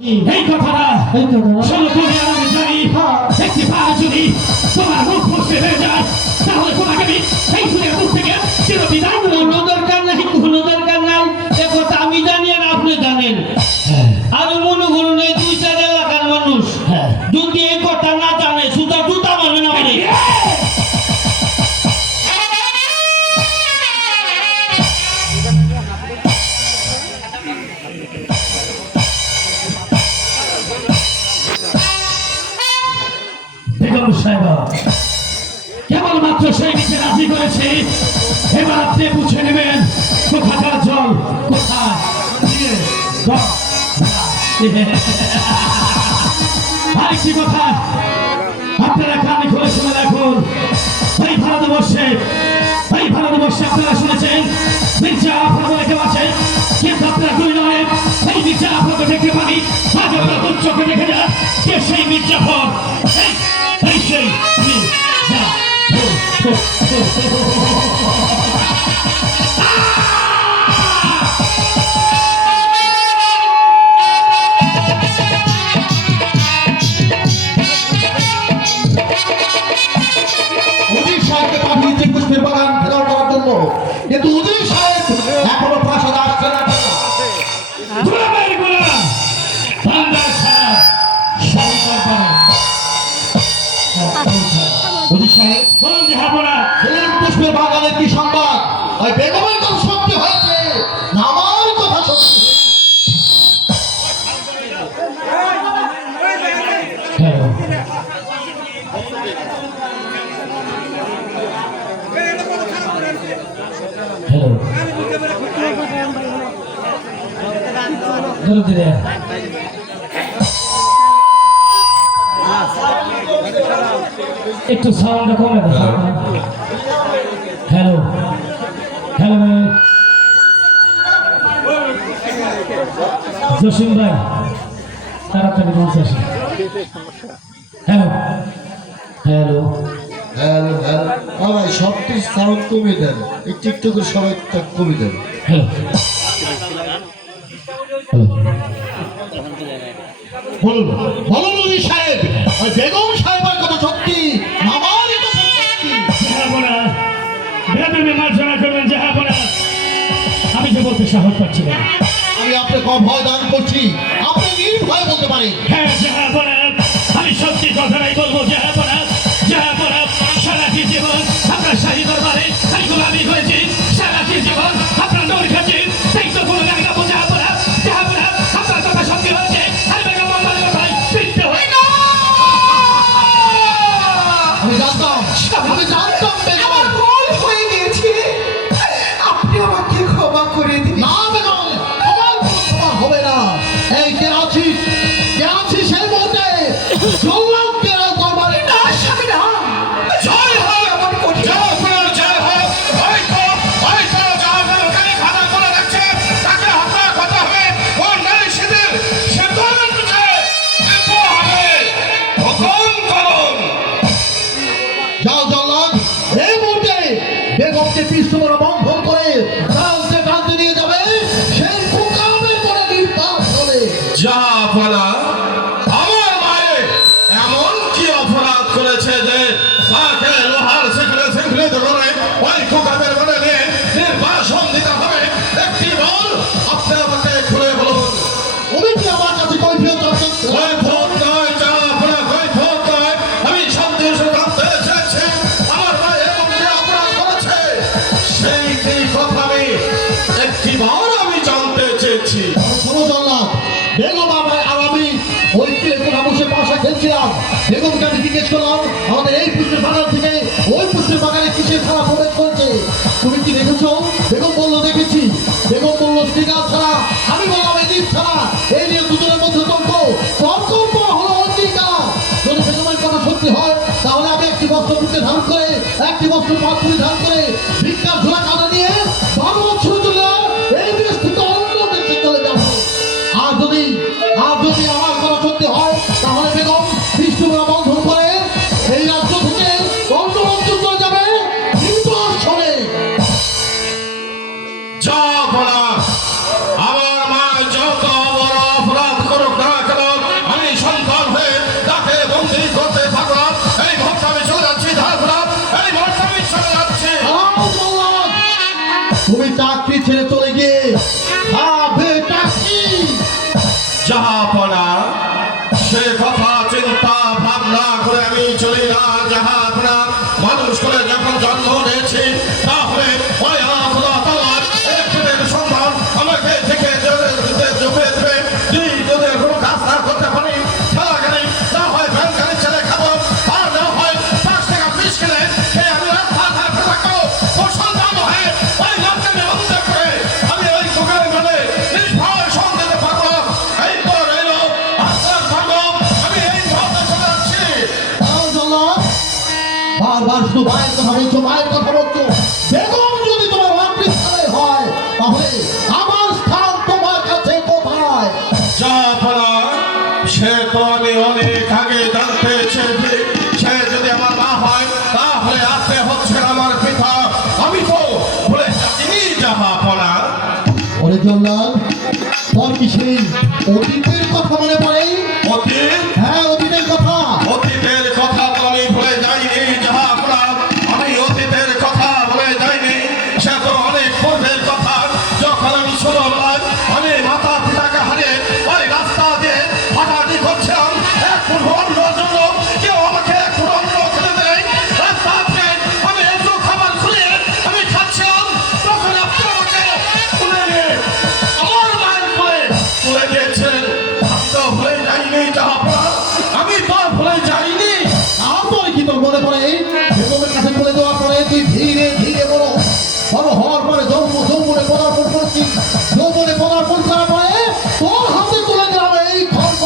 এই কথাটা শোনো তুমি আর আমি জানি একটি পা যদি তোমার মুখ মুছতে হয়ে যায় তাহলে তোমাকে আমি এই ফুলের মুখ থেকে চিরবিদায় কোনো দরকার নাই এ কথা আমি জানি আর আপনি জানেন আমি মনে করুন এই দুই চার এলাকার মানুষ যদি এই কথা না জানে সুতা জুতা মানে না মানে বেগম সাহেবা কেবলমাত্র সেই দিকে রাজি করেছে এবার আপনি বুঝে নেবেন কোথাকার জল কোথায় আরেকটি কথা আপনারা কানে খুলে শুনে দেখুন এই ভারতবর্ষে আপনারা শুনেছেন মির্জা আফর বলে কেউ আছে কিন্তু আপনারা দুই নয় এই মির্জা আফরকে দেখতে পারি আজ আপনারা দু চোখে দেখে যান কে সেই মির্জা আফর এই সেই মির্জা কিন্তু উদয় সাহেব এখনো প্রাসাদ আসছে না পুষ্পের বাগানের কি সংবাদ ওই বেগমের কথা সত্যি হয়েছে না আমার কথা সত্যি একটু সাউন্ড কমে দাও হ্যালো জসিম ভাই তাড়াতাড়ি বলছে আসে হ্যালো ভাই সব কিছু সাউন্ড কমিয়ে দেন একটু একটু করে সবাই কমিয়ে দেন বলুন উদয় সাহেব ওই বেগম সাহেবের কথা সত্যি আমার কথা সত্যি মার্জনা করবেন আমি যে বলতে সাহস পাচ্ছি না আমি আপনাকে অভয় দান করছি আপনি নির্ভয় বলতে পারেন হ্যাঁ আমি সত্যি কথাটাই বলবো সারাটি জীবন আপনার শাহী দরবারে আমি গোলামি করেছি সারাটি জীবন আপনার দৌড় খেয়েছি সেই তো কোনো জায়গা বোঝা আপনার কথা সত্যি হয়েছে আমি জানতাম আমার ভুল হয়ে গিয়েছে আপনি আমাকে ক্ষমা করে দিন না বেগম আমার ক্ষমা হবে না এই কে আছিস সেই মুহূর্তে জল্লাদ কেরাল দরবারে না স্বামী না জয় হয় এমন করি যাও জল্লাদ এই মুহূর্তে বেগমকে পৃষ্ঠপোষণ বন্ধন করে টানতে নিয়ে যাবে সেই মুকামের পরে নির্বাক করে জাহাপনা আমার মায়ের এমন কি অপরাধ করেছে যে তাকে লোহার শিখলে ধরে ওই খোকাদের মনে নিয়ে নির্বাসন দিতে হবে একটি বল আপনি আমাকে খুলে বলুন উনি কি আমার কাছে কৈফিয়ত কৈফিয়ত নয় জাহাপনা কৈফিয়ত নয় আমি শান্তি জানতে চেয়েছি আমার মায়ের এমন কি অপরাধ করেছে সেইটি কথা আমি একটি বার আমি জানতে চেয়েছি শোনো জল্লাদ বেগম আর আমি ওই কোথা বসে পাশা খেলছিলাম বেগমকে আমি জিজ্ঞেস করলাম আমাদের এই পুষ্পের বাগান থেকে ওই পুষ্পের বাগানে কিসের ছাড়া প্রবেশ করেছে তুমি কি দেখেছো বেগম বললো দেখেছি বেগম বললো শ্রীকাল ছাড়া আমি বললাম এদিক ছাড়া এই নিয়ে দুজনের মধ্যে তর্ক হলো অঙ্গীকার যদি বেগমের কথা সত্যি হয় তাহলে আমি একটি বস্ত্র বুকে ধারণ করে একটি বস্ত্র পাত্রী ধারণ করে ভিক্ষার ঝোলা কাটা নিয়ে 12 বছর জন্য এই দেশ থেকে অন্য দেশে চলে যাবো আর যদি আমার কথা সত্যি হয় তাহলে বেগম পৃষ্ঠপোষণ বন্ধন করে এই রাজ্য থেকে অন্য রাজ্য চলে যাবে নির্বাসনে জাহাপনা আমার মা যত বড় অপরাধ করুক না কেন জাহাপনা সে কথা চিন্তা ভাবনা করে আমি চলি না জাহাপনা মানুষ করে যখন জন্ম নিয়েছি তাহলে ওই আল্লাহ তাআলার একটির সন্ধান আমাকে থেকে জমে দেবে যদি তোদের কোনো কাজ না করতে পারি খেলা গাড়ি না হয় ভ্যান গাড়ি ছেলে খাবো আর না হয় 5 টাকা পিস খেলে খেয়ে আমি রাস্তা ধারে থাকবো ও সন্তান হয়ে ওই লোককে বন্ধ করে আমি ওই কুকুরের মানে নিষ্ভয় সঙ্গ দিতে পারবো না। এই তো রইল আপনার ভাগ্য আমি এই ভাবনা চলে যাচ্ছি। বারবার শুধু মায়ের কথা বলছো মায়ের কথা বলছো বেগম যদি তোমার অমৃতসারে হয় তাহলে আমার স্থান তোমার কাছে কোথায়? জাহাপনা সে তো আমি অনেক আগে জানতে চেয়েছি সে যদি আমার মা হয় তাহলে আপনি হচ্ছেন আমার পিতা আমি তো ভুলে যাইনি জাহাপনা। ওরে জল্লাদ তোর কি সেই অতীতের কথা মনে পড়ে? অতীত হ্যাঁ অতীতের কথা। অতীতের কথা তো আমি ভুলে যাইনি জাহাপনা আমি অতীতের কথা ভুলে যাইনি সে তো অনেক পূর্বের কথা যখন আমি ছোটবেলায় আমি মাতা পিতাকে হারিয়ে ওই রাস্তা দিয়ে হাঁটাহাঁটি করছিলাম এক পূর্ব অন্যর জন্য কেউ আমাকে এক পূর্ব অন্য খেতে দেয় রাস্তা থেকে আমি একটু খাবার খুলে আমি খাচ্ছিলাম তখন আপনি আমাকে তুলে নিয়ে আমার মায়ের কোলে তুলে দিয়েছিলেন আমি তো ভুলে যাইনি জাহাপনা আমি তো ভুলে যাইনি। তারপরে কি তোর মনে পড়ে বেগমের কাছে বলে দেওয়ার পরে তুই ধীরে ধীরে বড় হওয়ার পরে যৌবনে পদার্পণ করছিস যৌবনে পদার্পণ করার পরে তোর হাতে তুলে দিলাম এই খর্গ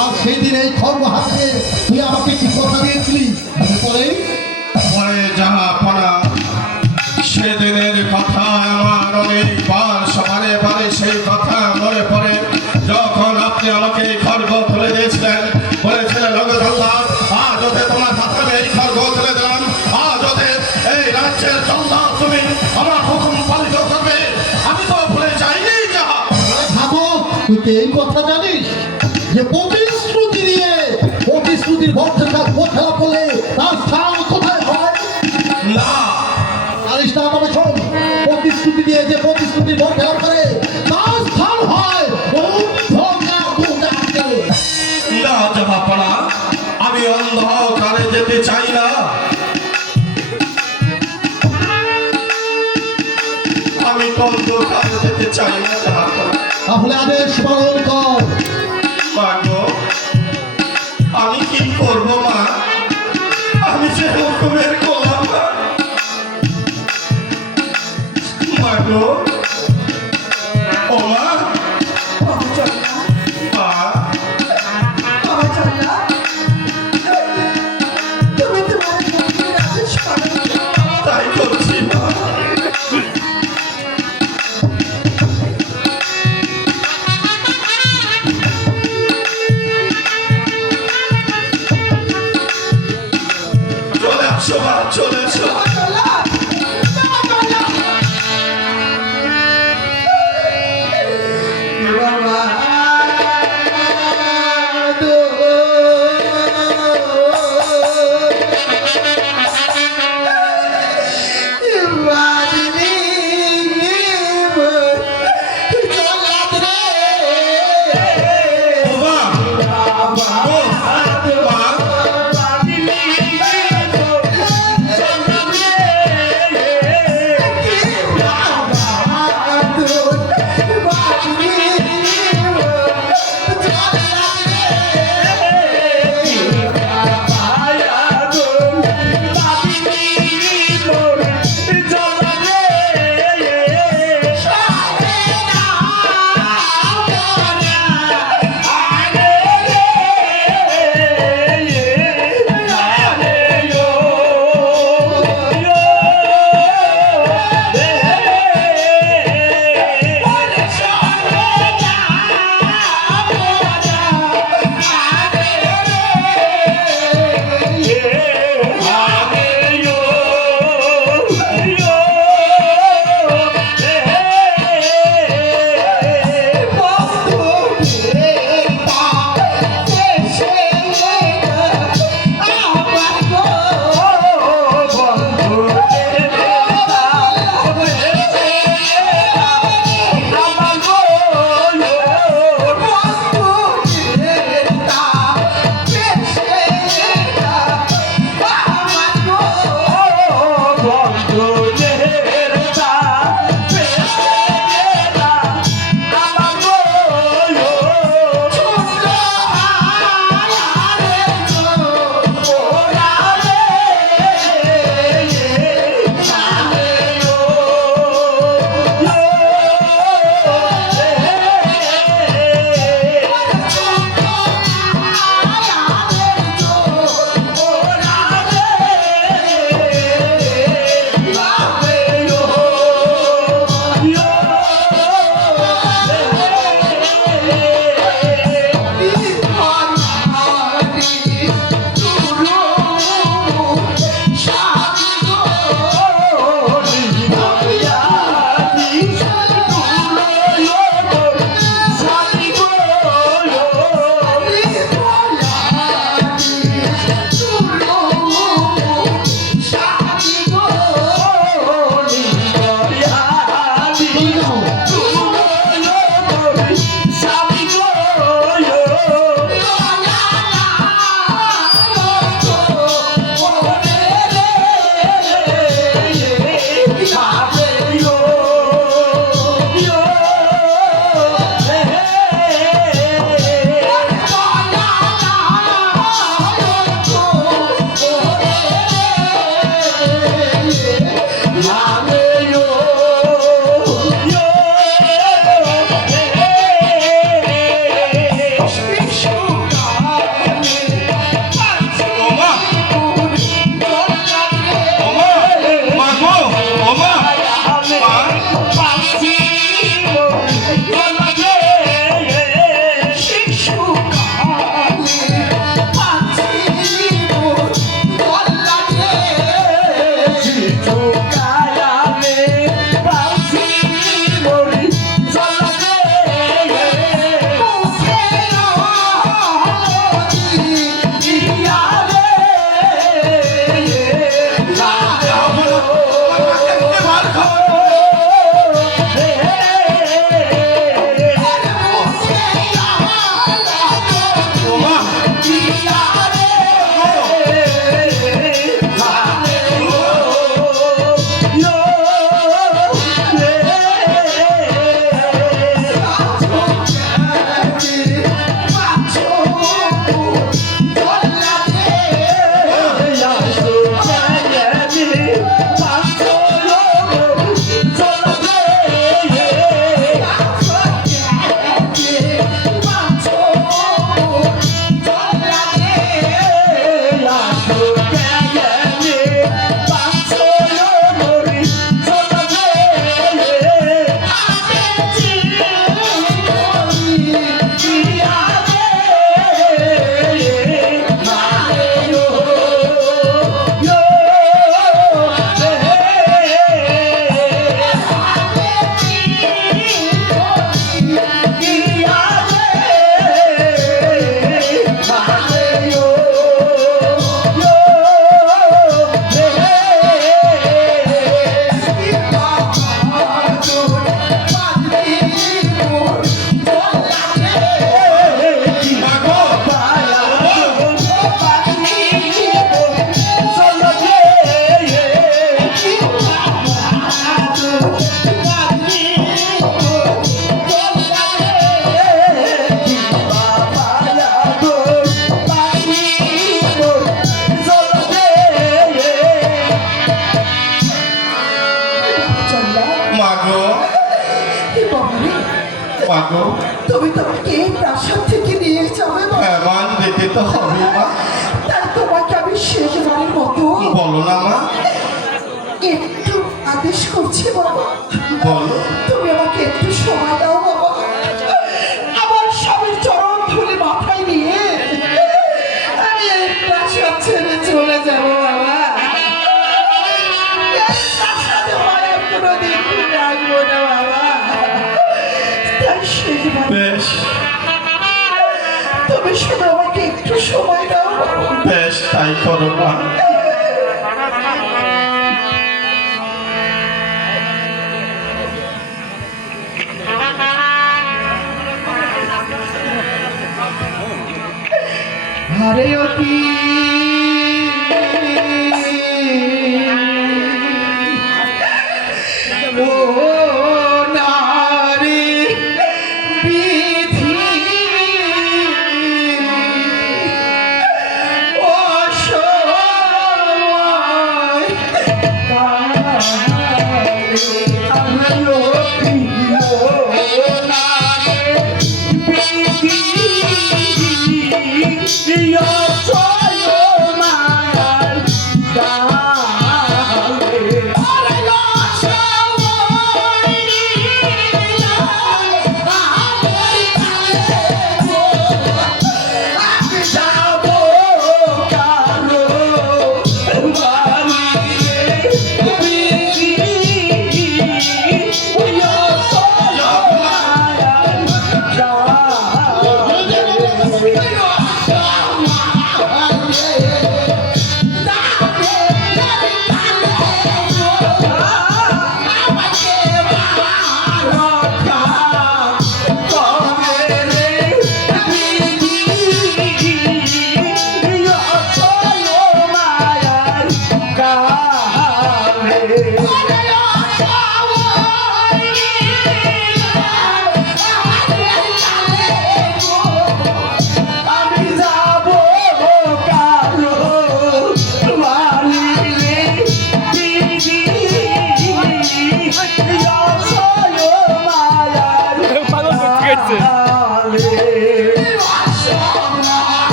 আর সেই দিন এই খর্গ হাতে তুই আমাকে কি কথা দিয়েছিলি মনে পড়ে? পরে জাহাপনা সেদিনের কথা আমার অনেকবার বারে বারে সেই কথা মনে পড়ে যখন আপনি আমাকে এই খড়গ তুলে দিয়েছিলেন বলেছিলেন জল্লাদ আজ ওতে তোমার হাতে আমি এই খড়গ তুলে দিলাম আজ ওতে এই রাজ্যের জল্লাদ তুমি আমার হুকুম পালিত করবে আমি তো ভুলে যাইনি যাহা ভাবো তুই কি এই কথা জানিস যে প্রতিশ্রুতির বদ্ধতা কোথায় বলে তার স্থান কোথায় হয় না জানিস না তবে শোন প্রতিশ্রুতি দিয়ে যে প্রতিশ্রুতির বদ্ধতা করে তার স্থান হয় না জাহাপনা আমি অন্ধকারে যেতে চাই না আমি অন্ধকারে যেতে চাই না জাহাপনা। তাহলে আদেশ পালন কর। মা গো, আমি কি করবো মা আমি যে হুকুমের গোলাম না। মা গো ও মা মা তুমি তোমার হুকুমের আদেশ পালন করো। তাই করছি মা। চলে আসো মা চলে এসো। মাগো তুমি তোমাকে এই প্রাসাদ থেকে নিয়ে যাবে বাবা। হ্যাঁ মা, যেতে তো হবে মা। তাই তোমাকে আমি শেষবারের মতো বলো না মা, একটু আদেশ করছি বাবা। বলো। তুমি আমাকে একটু সময় দাও বাবা। আমার স্বামীর চরণ ধুলি মাথায় নিয়ে আমি এই প্রাসাদ ছেড়ে চলে যাবো বাবা। এই প্রাসাদে মায়ের কোনোদিন ফিরে আসবো না বাবা। তাই শেষবার বেশ তুমি শুধু আমাকে একটু সময় দাও বাবা। বেশ, তাই করো মা। আরে ও কি ও নারী বিধি ও সময় আরে ও কি ও নারী বিধি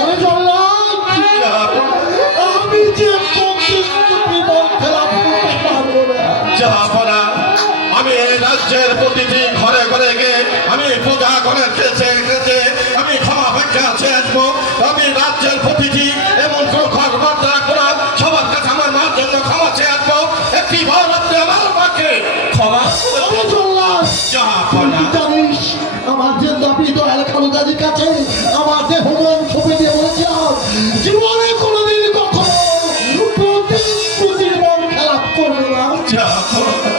ওরে জল্লাদ, আমি যে জীবন খেলাপ করতে পারবো না। জাহাপনা, আমি এই রাজ্যের প্রতিটি ঘরে ঘরে গিয়ে আমি পূজা করে খেতে খেতে আমি ক্ষমা ভিক্ষা চেয়ে আসবো। আমি রাজ্যের প্রতিটি এমন কোন ঘর বার্তা করা সবার কাছে আমার মার জন্য ক্ষমা চেয়ে আসবো। একটি বার আপনি আমার মাকে ক্ষমা করে ওরে জল্লাদ, জাহাপনা। তুই জানিস আমার যে দাবি দয়াল খানুদাজির কাছে আমার দেহ মন ছবি দিয়ে বলেছিলাম জীবনে কোনোদিন কখনো প্রতিদিন প্রতিদিন খেলাপ করবে না। জাহাপনা,